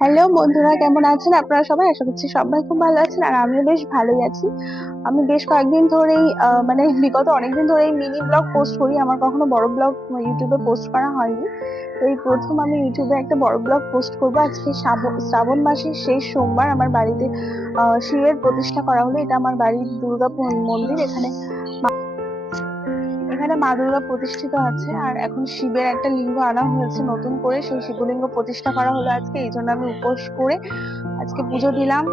Hello বন্ধুরা, কেমন আছেন আপনারা সবাই? আশা করছি সবাই খুব ভালো আছেন আর আমিও বেশ ভালোই আছি। আমি বেশ কয়েকদিন ধরেই মানে বিগত অনেকদিন ধরেই মিনি ব্লগ পোস্ট করি। আমার কখনো বড় ব্লগ ইউটিউবে পোস্ট করা হয়নি। তো এই প্রথম আমি ইউটিউবে একটা বড় ব্লগ পোস্ট করব। আজকে শ্রাবণ মাসের শেষ সোমবার আমার বাড়িতে শিবের প্রতিষ্ঠা করা হলো। এটা আমার বাড়ির দুর্গা মন্দির। এখানে এখানে মা দুর্গা প্রতিষ্ঠিত আছে আর এখন শিবের একটা লিঙ্গ আনা হয়েছে নতুন করে। সেই শিবলিঙ্গ প্রতিষ্ঠা করা হলো আজকে। এই জন্য আমি উপোস করে আজকে পুজো দিলাম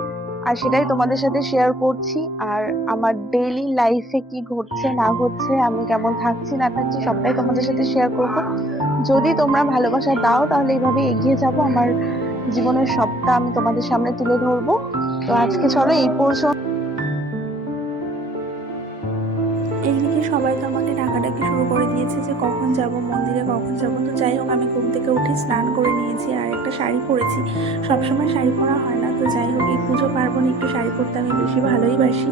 আর সেটাই তোমাদের সাথে শেয়ার করছি। আর আমার ডেইলি লাইফে কি ঘটছে না ঘটছে, আমি কেমন থাকছি না থাকছি, সবটাই তোমাদের সাথে শেয়ার করব। যদি তোমরা ভালোবাসা দাও তাহলে এইভাবে এগিয়ে যাব। আমার জীবনের সবটা আমি তোমাদের সামনে তুলে ধরবো। তো আজকে চলো এই পর্যন্ত। এইদিকে সবাই তো আমাকে ডাকাডাকি শুরু করে দিয়েছে যে কখন যাব মন্দিরে, কখন যাব। তো যাই হোক, আমি ঘুম থেকে উঠে স্নান করে নিয়েছি আর একটা শাড়ি পরেছি। সবসময় শাড়ি পরা হয় না, তো যাই হোক এই পুজো পার্বণে একটু শাড়ি পরতে আমি বেশি ভালোই বাসি।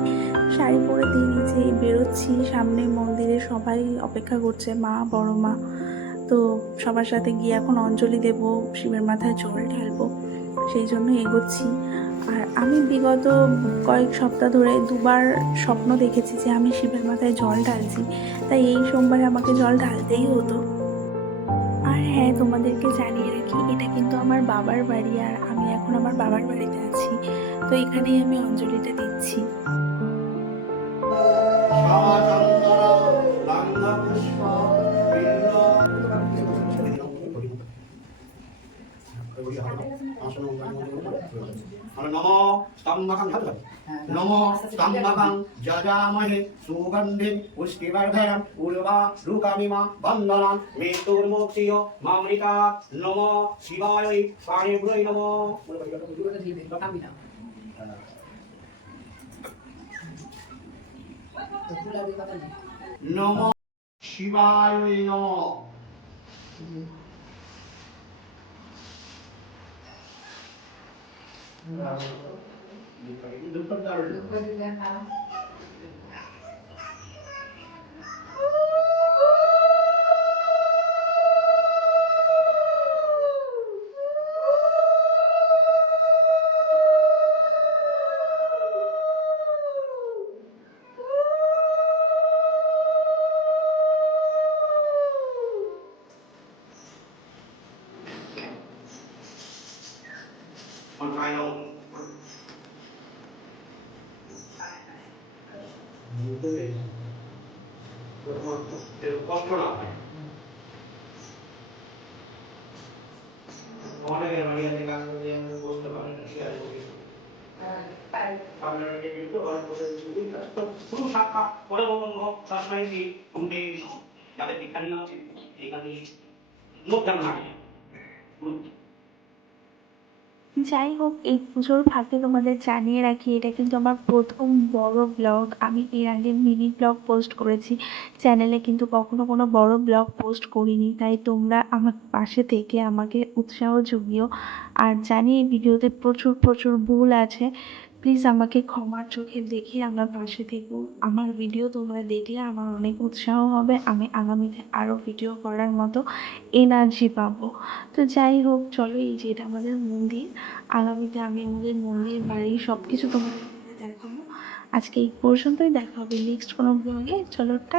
শাড়ি পরে দিয়ে নিচে বেরোচ্ছি। সামনে মন্দিরে সবাই অপেক্ষা করছে, মা, বড় মা। তো সবার সাথে গিয়ে এখন অঞ্জলি দেব, শিবের মাথায় জল ঢালবো, সেই জন্য এগোচ্ছি। আর আমি বিগত কয়েক সপ্তাহ ধরে দুবার স্বপ্ন দেখেছি যে আমি শিবের মাথায় জল ঢালছি, তাই এই সোমবারে আমাকে জল ঢালতেই হতো। আর হ্যাঁ, তোমাদেরকে জানিয়ে রাখি, এটা কিন্তু আমার বাবার বাড়ি আর আমি এখন আমার বাবার বাড়িতে আছি। তো এখানেই আমি অঞ্জলিটা দিচ্ছি। নমো স্তম্ভকং নমো স্তম্ভকং যজামহে সুগন্ধিম পুষ্টিবর্ধনম উর্বা রুকামিমা বন্দনান মৃত্যুর্মুক্ষিয় মামৃতা নমো শিবায় পাণিভ্রৈ নমো নমো শিবায় নমো। কষ্ট না হয় অনেকের বাড়ি আছে কাজ করে আমি বসতে পারি না, শেয়ার করি আপনারা কিন্তু অনেক বছর শুধু সাক্ষা করে বলুন সবসময় কি ঘুমতে যাদের দীক্ষা নিয়ে আছে এখানে লোক যেন থাকে। যাই হোক, এই পুজোর ফাঁকে তোমাদের জানিয়ে রাখি, এটা কিন্তু আমার প্রথম বড় ব্লগ। আমি এর আগে মিনি ব্লগ পোস্ট করেছি চ্যানেলে, কিন্তু কখনো কোনো বড় ব্লগ পোস্ট করিনি। তাই তোমরা আমার পাশে থেকে আমাকে উৎসাহ জুগিও। আর জানি এই ভিডিওতে প্রচুর প্রচুর ভুল আছে, প্লিজ আমাকে ক্ষমার চোখে দেখে আমার পাশে থেকো। আমার ভিডিও তোমরা দেখলে আমার অনেক উৎসাহ হবে, আমি আগামীতে আরও ভিডিও করার মতো এনার্জি পাবো। তো যাই হোক, চলো, এই যে এটা আমাদের মন্দির। আগামীতে আমি আমাদের মন্দির, বাড়ি সব কিছু তোমাদের দেখাবো। আজকে এই পর্যন্তই, দেখা হবে নেক্সট কোনো ব্লগে। চলো,